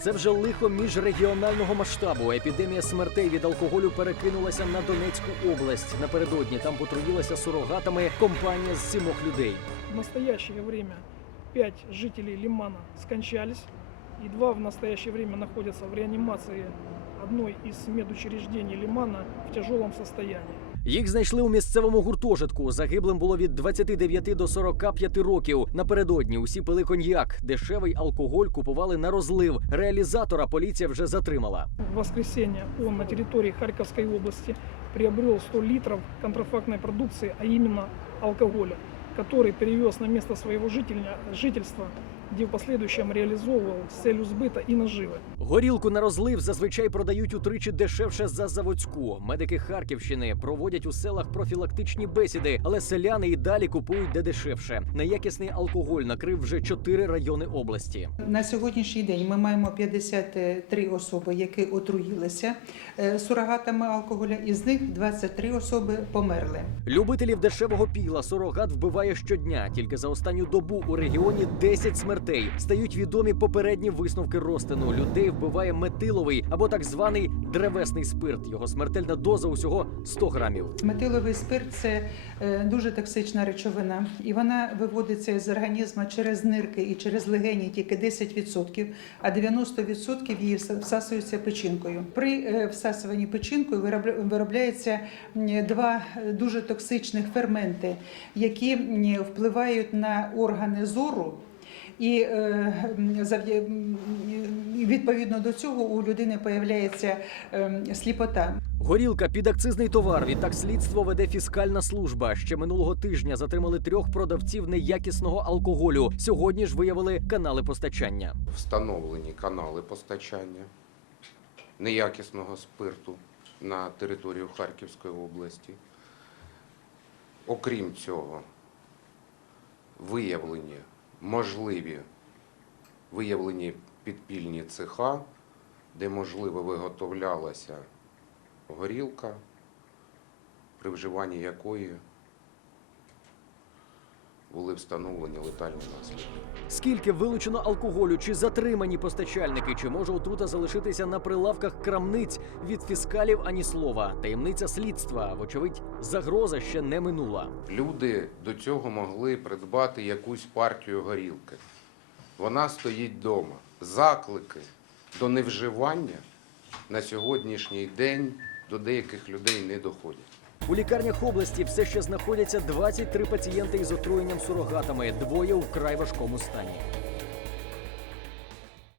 Це вже лихо міжрегіонального масштабу. Епідемія смертей від алкоголю перекинулася на Донецьку область. Напередодні там потруїлася сурогатами компанія з сімох людей. В настоящее время пять жителей Лимана скончались, и два в настоящее время находятся в реанимации одной из медучреждений Лимана в тяжелом состоянии. Їх знайшли у місцевому гуртожитку. Загиблим було від 29 до 45 років. Напередодні усі пили коньяк. Дешевий алкоголь купували на розлив. Реалізатора поліція вже затримала. В воскресенье он на территории Харьковской области приобрел 100 литров контрафактной продукции, а именно алкоголя, который перевез на своего жителя- жительства, где в последующем реализовывал с целью сбыта и наживы. Горілку на розлив зазвичай продають утричі дешевше за заводську. Медики Харківщини проводять у селах профілактичні бесіди, але селяни і далі купують де дешевше. Неякісний алкоголь накрив вже чотири райони області. На сьогоднішній день ми маємо 53 особи, які отруїлися е, сурогатами алкоголя, із них 23 особи померли. Любителів дешевого піла сурогат вбиває щодня. Тільки за останню добу у регіоні 10 смертей. Стають відомі попередні висновки розтину. Людей вбиває метиловий або так званий древесний спирт. Його смертельна доза усього 100 грамів. Метиловий спирт це е, дуже токсична речовина, і вона виводиться з організму через нирки і через легені тільки 10%, а 90% її всасується печінкою. При е, всасуванні печінкою виробля- виробляється два е, дуже токсичних ферменти, які впливають на органи зору. І е, і відповідно до цього у людини появляється е, сліпота. Горілка підакцизний товар. Відтак слідство веде фіскальна служба. Ще минулого тижня затримали трьох продавців неякісного алкоголю. Сьогодні ж виявили канали постачання. встановлені канали постачання неякісного спирту на територію Харківської області. Окрім цього, виявлені можливі виявлені підпільні цеха, де можливо виготовлялася горілка, при вживанні якої були встановлені летальні наслідки. Скільки вилучено алкоголю, чи затримані постачальники, чи може отрута залишитися на прилавках крамниць від фіскалів ані слова. Таємниця слідства, вочевидь, загроза ще не минула. Люди до цього могли придбати якусь партію горілки. Вона стоїть вдома. Заклики до невживання на сьогоднішній день до деяких людей не доходять. У лікарнях області все ще знаходяться 23 пацієнти із отруєнням сурогатами, двоє у вкрай важкому стані.